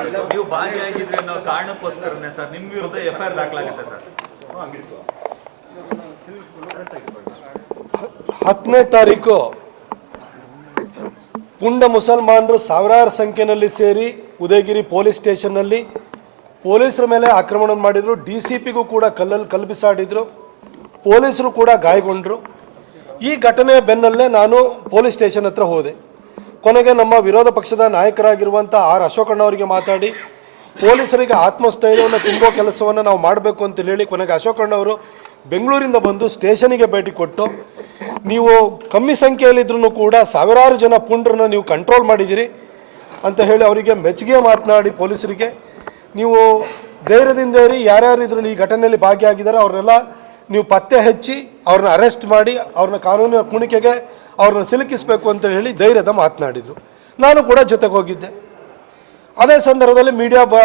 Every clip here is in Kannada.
ನೀವು ಭಾಗಿಯಾಗಿದ್ರಿ ಅನ್ನೋ ಕಾರಣಕ್ಕೋಸ್ಕರನೇ ಸರ್, ನಿಮ್ ವಿರುದ್ಧ ಎಫ್ ಐ ಆರ್ ಸರ್. ಹತ್ತನೇ ತಾರೀಕು, ಪುಂಡ ಮುಸಲ್ಮಾನರು ಸಾವಿರಾರು ಸಂಖ್ಯೆಯಲ್ಲಿ ಸೇರಿ ಉದಯಗಿರಿ ಪೊಲೀಸ್ ಸ್ಟೇಷನ್ನಲ್ಲಿ ಪೊಲೀಸರ ಮೇಲೆ ಆಕ್ರಮಣ ಮಾಡಿದರು. ಡಿ ಸಿ ಪಿಗೂ ಕೂಡ ಕಲ್ಲಲ್ಲಿ ಕಲ್ಪಿಸಾಡಿದ್ರು ಪೊಲೀಸರು ಕೂಡ ಗಾಯಗೊಂಡರು. ಈ ಘಟನೆಯ ಬೆನ್ನಲ್ಲೇ ನಾನು ಪೊಲೀಸ್ ಸ್ಟೇಷನ್ ಹತ್ರ ಹೋದೆ. ಕೊನೆಗೆ ನಮ್ಮ ವಿರೋಧ ಪಕ್ಷದ ನಾಯಕರಾಗಿರುವಂಥ ಆರ್ ಅಶೋಕಣ್ಣವರಿಗೆ ಮಾತಾಡಿ, ಪೊಲೀಸರಿಗೆ ಆತ್ಮಸ್ಥೈರ್ಯವನ್ನು ತುಂಬೋ ಕೆಲಸವನ್ನು ನಾವು ಮಾಡಬೇಕು ಅಂತ ಹೇಳಿ ಕೊನೆಗೆ ಅಶೋಕಣ್ಣವರು ಬೆಂಗಳೂರಿಂದ ಬಂದು ಸ್ಟೇಷನಿಗೆ ಭೇಟಿ ಕೊಟ್ಟು, ನೀವು ಕಮ್ಮಿ ಸಂಖ್ಯೆಯಲ್ಲಿದ್ರೂ ಕೂಡ ಸಾವಿರಾರು ಜನ ಪುಂಡ್ರನ್ನ ನೀವು ಕಂಟ್ರೋಲ್ ಮಾಡಿದ್ದೀರಿ ಅಂತ ಹೇಳಿ ಅವರಿಗೆ ಮೆಚ್ಚುಗೆ ಮಾತನಾಡಿ ಪೊಲೀಸರಿಗೆ. ನೀವು ಧೈರ್ಯದಿಂದ ಇರಿ, ಯಾರ್ಯಾರು ಇದರಲ್ಲಿ ಈ ಘಟನೆಯಲ್ಲಿ ಭಾಗಿಯಾಗಿದ್ದಾರೆ ಅವ್ರನ್ನೆಲ್ಲ ನೀವು ಪತ್ತೆ ಹಚ್ಚಿ ಅವ್ರನ್ನ ಅರೆಸ್ಟ್ ಮಾಡಿ ಅವ್ರನ್ನ ಕಾನೂನಿನ ಕುಣಿಕೆಗೆ ಅವ್ರನ್ನ ಸಿಲುಕಿಸಬೇಕು ಅಂತ ಹೇಳಿ ಧೈರ್ಯದ ಮಾತನಾಡಿದರು. ನಾನು ಕೂಡ ಜೊತೆಗೆ ಹೋಗಿದ್ದೆ ಅದೇ ಸಂದರ್ಭದಲ್ಲಿ ಮೀಡಿಯಾ ಬ,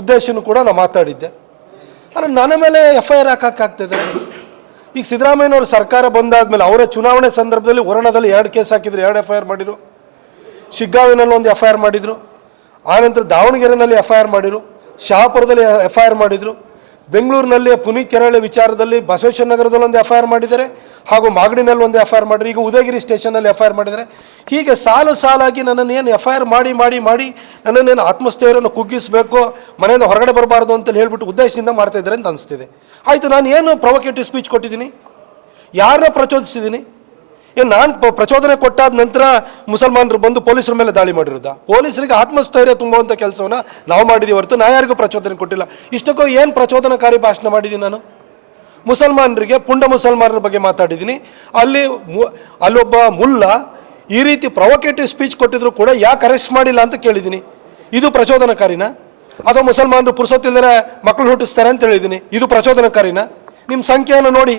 ಉದ್ದೇಶನೂ ಕೂಡ ನಾನು ಮಾತಾಡಿದ್ದೆ. ಆದರೆ ನನ್ನ ಮೇಲೆ ಎಫ್ ಐ ಆರ್ ಹಾಕಕ್ಕಾಗ್ತದೆ ಈಗ ಸಿದ್ದರಾಮಯ್ಯನವ್ರ ಸರ್ಕಾರ ಬಂದಾದ್ಮೇಲೆ ಅವರ ಚುನಾವಣೆ ಸಂದರ್ಭದಲ್ಲಿ ವರಣದಲ್ಲಿ ಎರಡು ಕೇಸ್ ಹಾಕಿದ್ರು, ಎರಡು ಎಫ್ ಐ ಆರ್ ಮಾಡಿದರು. ಶಿಗ್ಗಾವಿನಲ್ಲಿ ಒಂದು ಎಫ್ ಐ ಆರ್ ಮಾಡಿದರು. ಆನಂತರ ದಾವಣಗೆರೆನಲ್ಲಿ ಎಫ್ ಐ ಆರ್ ಮಾಡಿದರು. ಶಹಾಪುರದಲ್ಲಿ ಎಫ್ ಐ ಆರ್ ಮಾಡಿದರು. ಬೆಂಗಳೂರಿನಲ್ಲಿ ಪುನೀತ್ ಕೆರಳೆ ವಿಚಾರದಲ್ಲಿ ಬಸವೇಶ್ವರ ನಗರದಲ್ಲಿ ಒಂದು ಎಫ್ ಐ ಆರ್ ಮಾಡಿದ್ದಾರೆ. ಹಾಗೂ ಮಾಗಡಿನಲ್ಲಿ ಒಂದು ಎಫ್ ಐ ಆರ್ ಮಾಡಿದ್ರು. ಈಗ ಉದಯಗಿರಿ ಸ್ಟೇಷನಲ್ಲಿ ಎಫ್ ಐ ಆರ್ ಮಾಡಿದರೆ ಹೀಗೆ ಸಾಲು ಸಾಲಾಗಿ ನನ್ನನ್ನು ಏನು ಎಫ್ ಐ ಆರ್ ಮಾಡಿ ಮಾಡಿ ಮಾಡಿ ನನ್ನನ್ನೇನು ಆತ್ಮಸ್ಥೈರ್ಯವನ್ನು ಕುಗ್ಗಿಸಬೇಕು, ಮನೆಯಿಂದ ಹೊರಗಡೆ ಬರಬಾರ್ದು ಅಂತ ಹೇಳ್ಬಿಟ್ಟು ಉದ್ದೇಶದಿಂದ ಮಾಡ್ತಾ ಇದ್ದಾರೆ ಅಂತ ಅನಿಸ್ತಿದೆ. ಆಯಿತು, ನಾನು ಏನು ಪ್ರೊವೊಕೇಟಿವ್ ಸ್ಪೀಚ್ ಕೊಟ್ಟಿದ್ದೀನಿ? ಯಾರನ್ನ ಪ್ರಚೋದಿಸಿದ್ದೀನಿ? ಏನು ನಾನು ಪ್ರಚೋದನೆ ಕೊಟ್ಟಾದ ನಂತರ ಮುಸಲ್ಮಾನರು ಬಂದು ಪೊಲೀಸರ ಮೇಲೆ ದಾಳಿ ಮಾಡಿರೋದ? ಪೊಲೀಸರಿಗೆ ಆತ್ಮಸ್ಥೈರ್ಯ ತುಂಬುವಂಥ ಕೆಲಸವನ್ನು ನಾವು ಮಾಡಿದ್ದೀವಿ ಹೊರತು ನಾ ಯಾರಿಗೂ ಪ್ರಚೋದನೆ ಕೊಟ್ಟಿಲ್ಲ. ಇಷ್ಟಕ್ಕೂ ಏನು ಪ್ರಚೋದನಕಾರಿ ಭಾಷಣ ಮಾಡಿದ್ದೀನಿ ನಾನು? ಮುಸಲ್ಮಾನರಿಗೆ ಪುಂಡ ಮುಸಲ್ಮಾನರ ಬಗ್ಗೆ ಮಾತಾಡಿದ್ದೀನಿ. ಅಲ್ಲಿ ಅಲ್ಲೊಬ್ಬ ಮುಲ್ಲ ಈ ರೀತಿ ಪ್ರೊವೊಕೇಟಿವ್ ಸ್ಪೀಚ್ ಕೊಟ್ಟಿದ್ರು ಕೂಡ ಯಾಕೆ ಅರೆಸ್ಟ್ ಮಾಡಿಲ್ಲ ಅಂತ ಕೇಳಿದ್ದೀನಿ. ಇದು ಪ್ರಚೋದನಕಾರಿನ? ಅಥವಾ ಮುಸಲ್ಮಾನರು ಪುರುಸೊತ್ತಿಲ್ಲದೆ ಮಕ್ಕಳು ಹುಟ್ಟಿಸ್ತಾರೆ ಅಂತ ಹೇಳಿದ್ದೀನಿ. ಇದು ಪ್ರಚೋದನಕಾರಿನ? ನಿಮ್ಮ ಸಂಖ್ಯೆಯನ್ನು ನೋಡಿ.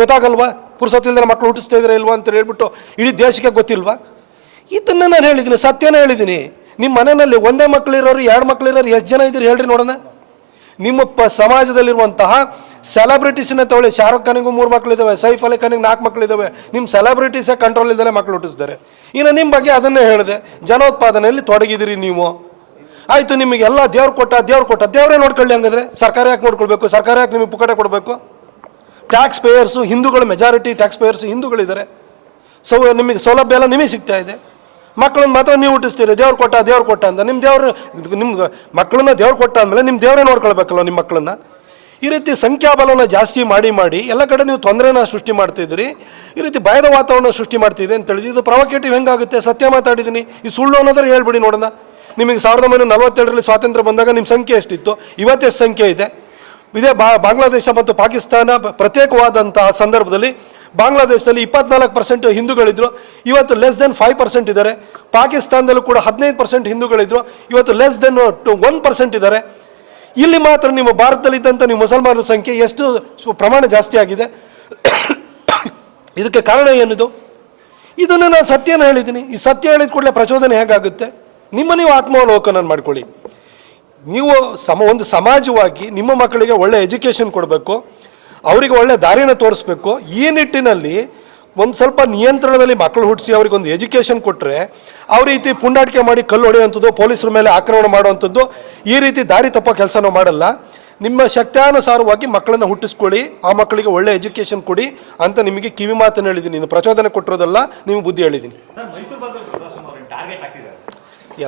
ಗೊತ್ತಾಗಲ್ವಾ? ಪುರುಸೊತ್ತಿಲ್ಲದೆ ಮಕ್ಕಳು ಹುಟ್ಟಿಸ್ತಾ ಇದ್ರೆ ಇಲ್ವಾ ಅಂತ ಹೇಳ್ಬಿಟ್ಟು ಇಡೀ ದೇಶಕ್ಕೆ ಗೊತ್ತಿಲ್ವಾ? ಇದನ್ನು ನಾನು ಹೇಳಿದ್ದೀನಿ, ಸತ್ಯನೇ ಹೇಳಿದ್ದೀನಿ. ನಿಮ್ಮ ಮನೆಯಲ್ಲಿ ಒಂದೇ ಮಕ್ಕಳಿರೋರು ಎರಡು ಮಕ್ಕಳಿರೋರು ಎಷ್ಟು ಜನ ಇದ್ದೀರಿ ಹೇಳ್ರಿ ನೋಡೋಣ. ನಿಮ್ಮ ಪ ಸಮಾಜದಲ್ಲಿರುವಂತಹ ಸೆಲೆಬ್ರಿಟೀಸ್ನ ತಗೊಳ್ಳಿ. ಶಾರುಖ್ ಖಾನಿಗೂ ಮೂರು ಮಕ್ಕಳಿದ್ದಾವೆ ಸೈಫ್ ಅಲಿ ಖಾನಿಗೆ ನಾಲ್ಕು ಮಕ್ಕಳಿದ್ದಾವೆ ನಿಮ್ಮ ಸೆಲೆಬ್ರಿಟೀಸೇ ಕಂಟ್ರೋಲ್ ಇಲ್ಲದೆ ಮಕ್ಕಳು ಹುಟ್ಟಿಸ್ತಾರೆ ಇನ್ನು ನಿಮ್ಮ ಬಗ್ಗೆ ಅದನ್ನೇ ಹೇಳಿದೆ, ಜನೋತ್ಪಾದನೆಯಲ್ಲಿ ತೊಡಗಿದಿರಿ ನೀವು. ಆಯಿತು ನಿಮಗೆಲ್ಲ ದೇವ್ರು ಕೊಟ್ಟ ದೇವ್ರು ಕೊಟ್ಟ, ದೇವರೇ ನೋಡ್ಕೊಳ್ಳಿ ಹಂಗಂದ್ರೆ. ಸರ್ಕಾರ ಯಾಕೆ ನೋಡ್ಕೊಳ್ಬೇಕು? ಸರ್ಕಾರ ಯಾಕೆ ನಿಮಗೆ ಪುಕಟೆ ಕೊಡಬೇಕು? ಟ್ಯಾಕ್ಸ್ ಪೇಯರ್ಸು ಹಿಂದೂಗಳು ಮೆಜಾರಿಟಿ ಟ್ಯಾಕ್ಸ್ ಪೇಯರ್ಸು ಹಿಂದೂಗಳಿದ್ದಾರೆ. ಸೊ ನಿಮಗೆ ಸೌಲಭ್ಯ ಎಲ್ಲ ನಿಮಗೆ ಸಿಗ್ತಾ ಇದೆ. ಮಕ್ಕಳನ್ನ ಮಾತ್ರ ನೀವು ಹುಟ್ಟಿಸ್ತೀರಿ. ದೇವ್ರು ಕೊಟ್ಟ ದೇವ್ರು ಕೊಟ್ಟ ಅಂತ. ನಿಮ್ಮ ದೇವ್ರು ನಿಮ್ಮ ಮಕ್ಕಳನ್ನ ದೇವ್ರು ಕೊಟ್ಟ ಅಂದಮೇಲೆ ನಿಮ್ಮ ದೇವರೇ ನೋಡ್ಕೊಳ್ಬೇಕಲ್ಲ ನಿಮ್ಮ ಮಕ್ಕಳನ್ನ? ಈ ರೀತಿ ಸಂಖ್ಯಾಬಲನ ಜಾಸ್ತಿ ಮಾಡಿ ಮಾಡಿ ಎಲ್ಲ ಕಡೆ ನೀವು ತೊಂದರೆನ ಸೃಷ್ಟಿ ಮಾಡ್ತಿದ್ದೀರಿ ಈ ರೀತಿ ಭಯದ ವಾತಾವರಣ ಸೃಷ್ಟಿ ಮಾಡ್ತಿದೆ ಅಂತ ಹೇಳಿದ್ರೆ ಇದು ಪ್ರೊವೊಕೇಟಿವ್ ಹೆಂಗಾಗುತ್ತೆ? ಸತ್ಯ ಮಾತಾಡಿದ್ದೀನಿ. ಈ ಸುಳ್ಳು ಅನ್ನೋದ್ರೆ ಹೇಳ್ಬಿಡಿ ನೋಡೋಣ. ನಿಮಗೆ ಸಾವಿರದ ಒಂಬೈನೂರ ನಲವತ್ತೆರಡರಲ್ಲಿ ಸ್ವಾತಂತ್ರ್ಯ ಬಂದಾಗ ನಿಮ್ಮ ಸಂಖ್ಯೆ ಎಷ್ಟಿತ್ತು? ಇವತ್ತೆಷ್ಟು ಸಂಖ್ಯೆ ಇದೆ? ಇದೇ ಬಾ, ಬಾಂಗ್ಲಾದೇಶ ಮತ್ತು ಪಾಕಿಸ್ತಾನ ಪ್ರತ್ಯೇಕವಾದಂತಹ ಸಂದರ್ಭದಲ್ಲಿ ಬಾಂಗ್ಲಾದೇಶದಲ್ಲಿ ಇಪ್ಪತ್ನಾಲ್ಕು ಪರ್ಸೆಂಟ್ ಹಿಂದೂಗಳಿದ್ರು, ಇವತ್ತು ಲೆಸ್ ದೆನ್ ಫೈವ್ ಪರ್ಸೆಂಟ್ ಇದ್ದಾರೆ. ಪಾಕಿಸ್ತಾನದಲ್ಲೂ ಕೂಡ ಹದಿನೈದು ಪರ್ಸೆಂಟ್ ಹಿಂದೂಗಳಿದ್ರು, ಇವತ್ತು less than two one percent ಇದ್ದಾರೆ. ಇಲ್ಲಿ ಮಾತ್ರ ನಿಮ್ಮ ಭಾರತದಲ್ಲಿದ್ದಂಥ ನೀವು ಮುಸಲ್ಮಾನರ ಸಂಖ್ಯೆ ಎಷ್ಟು ಪ್ರಮಾಣ ಜಾಸ್ತಿ ಆಗಿದೆ? ಇದಕ್ಕೆ ಕಾರಣ ಏನಿದು? ಇದನ್ನು ನಾನು ಸತ್ಯನ ಹೇಳಿದ್ದೀನಿ. ಈ ಸತ್ಯ ಹೇಳಿದ ಕೂಡಲೇ ಪ್ರಚೋದನೆ ಹೇಗಾಗುತ್ತೆ? ನಿಮ್ಮ ನೀವು ಆತ್ಮಾವಲೋಕನ ಮಾಡ್ಕೊಳ್ಳಿ. ನೀವು ಸಮ, ಒಂದು ಸಮಾಜವಾಗಿ ನಿಮ್ಮ ಮಕ್ಕಳಿಗೆ ಒಳ್ಳೆ ಎಜುಕೇಷನ್ ಕೊಡಬೇಕು. ಅವರಿಗೆ ಒಳ್ಳೆ ದಾರಿನ ತೋರಿಸ್ಬೇಕು. ಈ ನಿಟ್ಟಿನಲ್ಲಿ ಒಂದು ಸ್ವಲ್ಪ ನಿಯಂತ್ರಣದಲ್ಲಿ ಮಕ್ಕಳು ಹುಟ್ಟಿಸಿ ಅವ್ರಿಗೆ ಒಂದು ಎಜುಕೇಷನ್ ಕೊಟ್ಟರೆ ಅವ್ರ ರೀತಿ ಪುಂಡಾಟಿಕೆ ಮಾಡಿ ಕಲ್ಲು ಹೊಡೆಯುವಂಥದ್ದು ಪೊಲೀಸರ ಮೇಲೆ ಆಕ್ರಮಣ ಮಾಡುವಂಥದ್ದು ಈ ರೀತಿ ದಾರಿ ತಪ್ಪೋ ಕೆಲಸ ನಾವು ಮಾಡಲ್ಲ. ನಿಮ್ಮ ಶಕ್ತ್ಯಾನುಸಾರವಾಗಿ ಮಕ್ಕಳನ್ನು ಹುಟ್ಟಿಸ್ಕೊಳ್ಳಿ ಆ ಮಕ್ಕಳಿಗೆ ಒಳ್ಳೆ ಎಜುಕೇಷನ್ ಕೊಡಿ ಅಂತ ನಿಮಗೆ ಕಿವಿ ಮಾತನ್ನು ಹೇಳಿದ್ದೀನಿ. ಇನ್ನು ಪ್ರಚೋದನೆ ಕೊಟ್ಟಿರೋದಲ್ಲ ನೀವು ಬುದ್ಧಿ ಹೇಳಿದ್ದೀನಿ.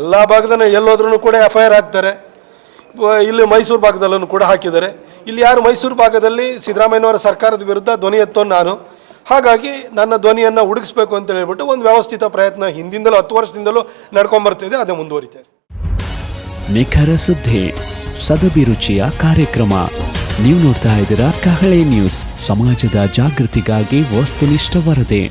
ಎಲ್ಲ ಭಾಗದಲ್ಲಿ ಎಲ್ಲೋದ್ರೂ ಕೂಡ ಎಫ್ ಐ ಆರ್ ಹಾಕ್ತಾರೆ. ಇಲ್ಲಿ ಮೈಸೂರು ಭಾಗದಲ್ಲೂ ಕೂಡ ಹಾಕಿದ್ದಾರೆ. ಇಲ್ಲಿ ಯಾರು ಮೈಸೂರು ಭಾಗದಲ್ಲಿ ಸಿದ್ದರಾಮಯ್ಯನವರ ಸರ್ಕಾರದ ವಿರುದ್ಧ ಧ್ವನಿ ಎತ್ತೋ ನಾನು. ಹಾಗಾಗಿ ನನ್ನ ಧ್ವನಿಯನ್ನು ಹುಡುಗಿಸ್ಬೇಕು ಅಂತ ಹೇಳ್ಬಿಟ್ಟು ಒಂದು ವ್ಯವಸ್ಥಿತ ಪ್ರಯತ್ನ ಹಿಂದಿಂದಲೂ, ಹತ್ತು ವರ್ಷದಿಂದಲೂ ನಡ್ಕೊಂಬರ್ತಿದೆ ಅದೇ ಮುಂದುವರಿತಾ ನಿಖರ ಸುದ್ದಿ ಸದಭಿರುಚಿಯ ಕಾರ್ಯಕ್ರಮ. ನೀವು ನೋಡ್ತಾ ಇದ್ದೀರಾ ಕಹಳೆ ನ್ಯೂಸ್. ಸಮಾಜದ ಜಾಗೃತಿಗಾಗಿ ವಸ್ತುನಿಷ್ಠ ವರದಿ.